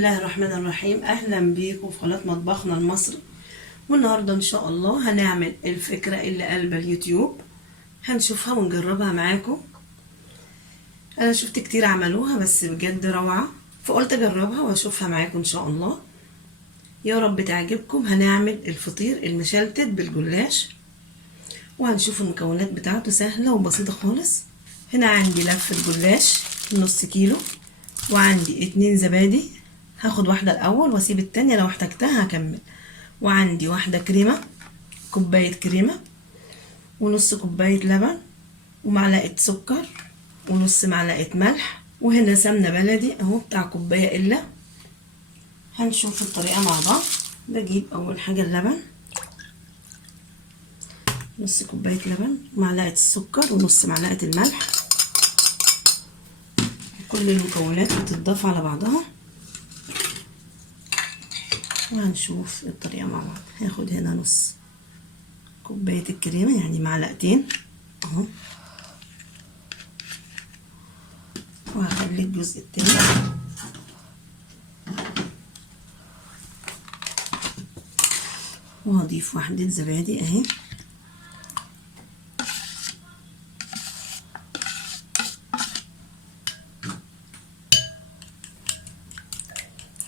الله الرحمن الرحيم. اهلا بيكم في قناه مطبخنا المصري. والنهارده ان شاء الله هنعمل الفكره اللي قلب اليوتيوب، هنشوفها ونجربها معاكم. انا شفت كتير عملوها بس بجد روعه، فقلت اجربها واشوفها معاكم ان شاء الله، يا رب تعجبكم. هنعمل الفطير المشلتت بالجلاش، وهنشوف المكونات بتاعته سهله وبسيطه خالص. هنا عندي لفه جلاش نص كيلو، وعندي 2 زبادي، هاخد واحدة الأول واسيب التانية لو احتجتها هكمل. وعندي واحدة كريمة، كوباية كريمة، ونص كوباية لبن، ومعلقة سكر، ونص معلقة ملح، وهنا سمنة بلدي اهو بتاع كوباية إلا. هنشوف الطريقة مع بعض. بجيب أول حاجة اللبن، نص كوباية لبن، ومعلقة السكر، ونص معلقة الملح. كل المكونات بتتضاف على بعضها، وهنشوف الطريقة مع بعض. هاخد هنا نص كوباية الكريمة يعني معلقتين اهو، وهخلي الجزء التاني وهضيف واحدة زبادي اهي،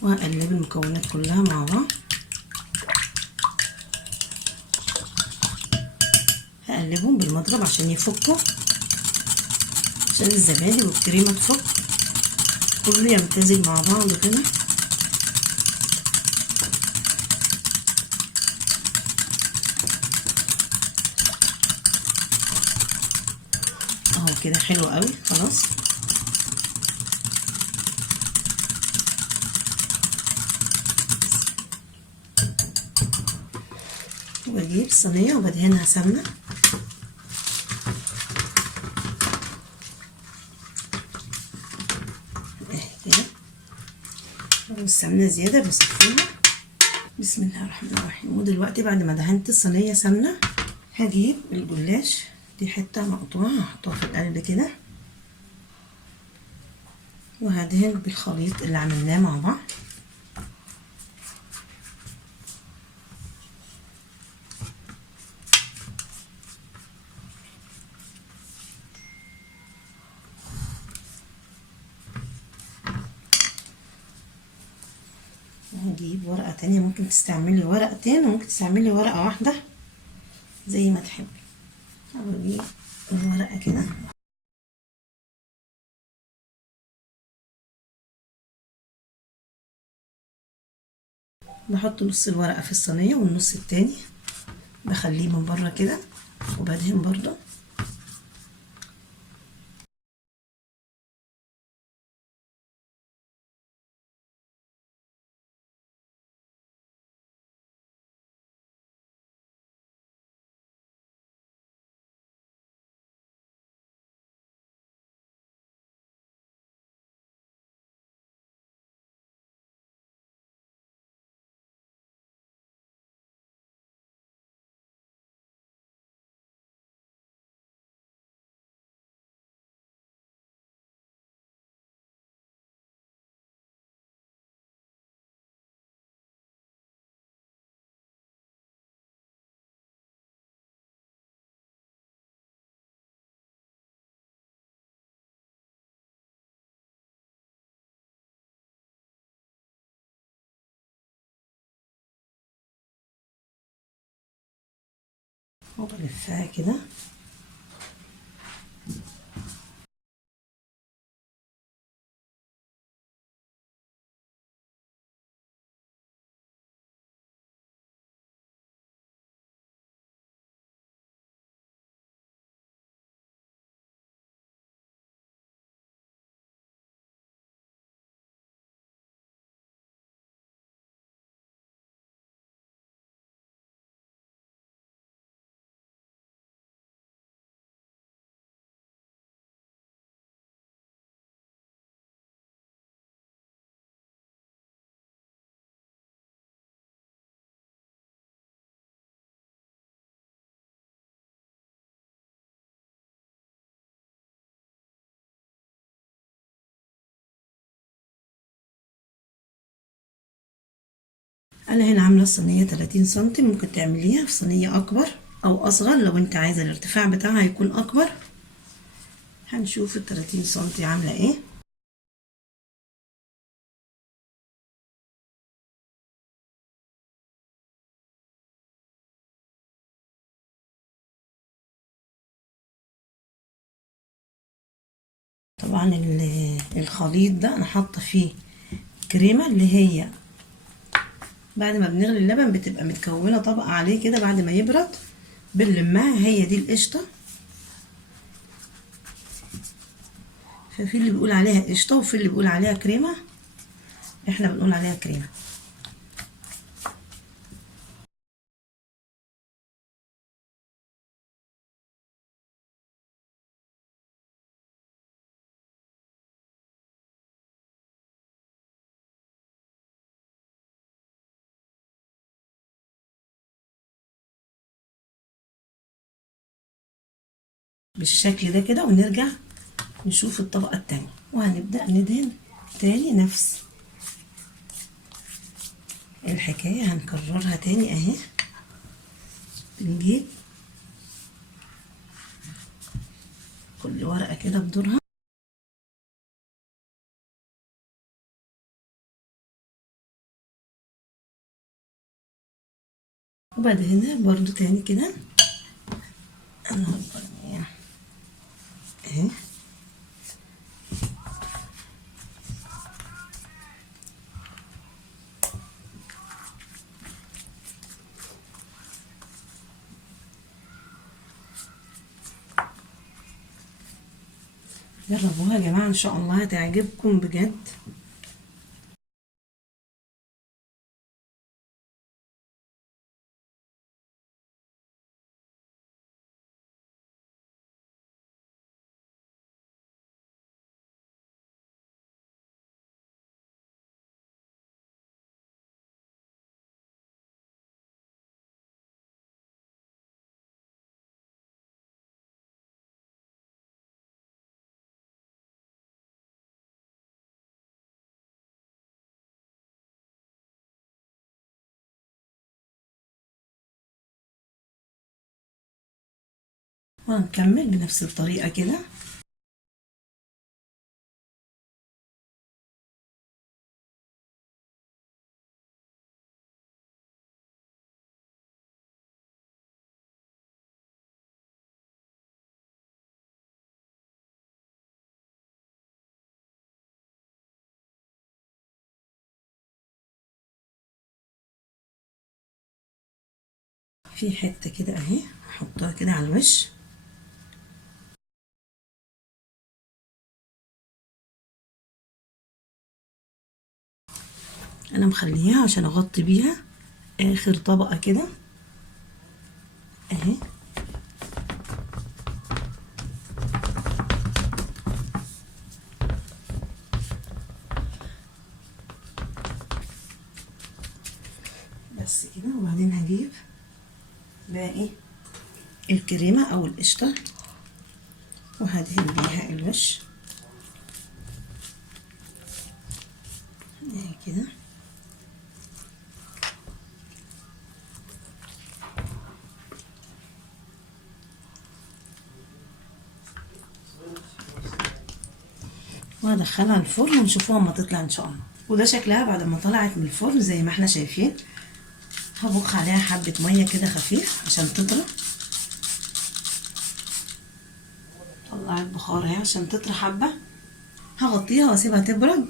وهقلب المكونات كلها مع بعض. هقلبهم بالمضرب عشان يفكوا، عشان الزبادي والكريمة تفك، كله يمتزج مع بعض كده. اهو كده حلو قوي خلاص. وبجيب صينية وبدهنها سمنة اهي كده، والسمنة زيادة بصفيها. بسم الله الرحمن الرحيم. ودلوقتي بعد ما دهنت الصينية سمنة، هجيب الجلاش، دي حتة مقطوعة هحطها في القلب كده، وهدهن بالخليط اللي عملناه مع بعض. هجيب ورقة تانية، ممكن تستعملي ورقتين وممكن تستعملي ورقة واحدة زي ما تحبي. هجيب الورقة كده، بحط نص الورقة في الصينية والنص التاني بخليه من بره كده، وبدهن برضه. وبلفها كده انا هنا عامله الصينيه 30 سنتي، ممكن تعمليها في صينيه اكبر او اصغر لو انت عايزه الارتفاع بتاعها يكون اكبر. هنشوف ال 30 سنتي عامله ايه. طبعا الخليط ده انا حاطه فيه كريمه، اللي هي بعد ما بنغلي اللبن بتبقى متكونه طبقه عليه كده، بعد ما يبرد بنلمها، هي دي القشطه. ففي اللي بيقول عليها قشطه وفي اللي بيقول عليها كريمه، احنا بنقول عليها كريمه. بالشكل ده كده، ونرجع نشوف الطبقه التانية، وهنبدا ندهن تاني نفس الحكايه، هنكررها تاني اهي. بنجيب كل ورقه كده بدورها، وبدهنها برضو تاني كده اهي. جربوها يا جماعه ان شاء الله هتعجبكم بجد. وهنكمل بنفس الطريقه كده. في حته كده اهي هحطها كده على الوش، انا مخليها عشان اغطي بيها اخر طبقه كده اهي. بس كده، وبعدين هجيب باقي الكريمه او القشطه وهدهن بيها الوش اهي كده. وهدخلها الفرن ونشوفوها اما تطلع ان شاء الله. وده شكلها بعد ما طلعت من الفرن زي ما احنا شايفين. هبخ عليها حبه ميه كده خفيف عشان تطرى. طلعت بخار اهي عشان تطرى حبه. هغطيها واسيبها تبرد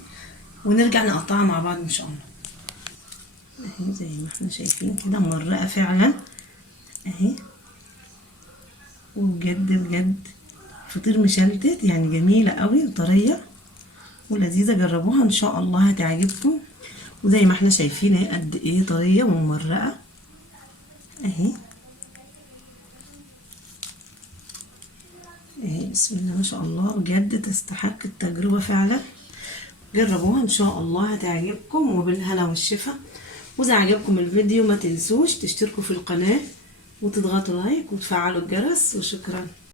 ونرجع نقطعها مع بعض ان شاء الله. اهي زي ما احنا شايفين كده مرقه فعلا اهي. وبجد بجد فطير مشلتت، يعني جميله قوي وطريه ولذيذه. جربوها ان شاء الله هتعجبكم. وزي ما احنا شايفين اهي قد ايه طريه وممرقه اهي. اهي بسم الله ما شاء الله، بجد تستحق التجربه فعلا. جربوها ان شاء الله هتعجبكم، وبالهنا والشفا. واذا عجبكم الفيديو ما تنسوش تشتركوا في القناه وتضغطوا لايك وتفعلوا الجرس، وشكرا.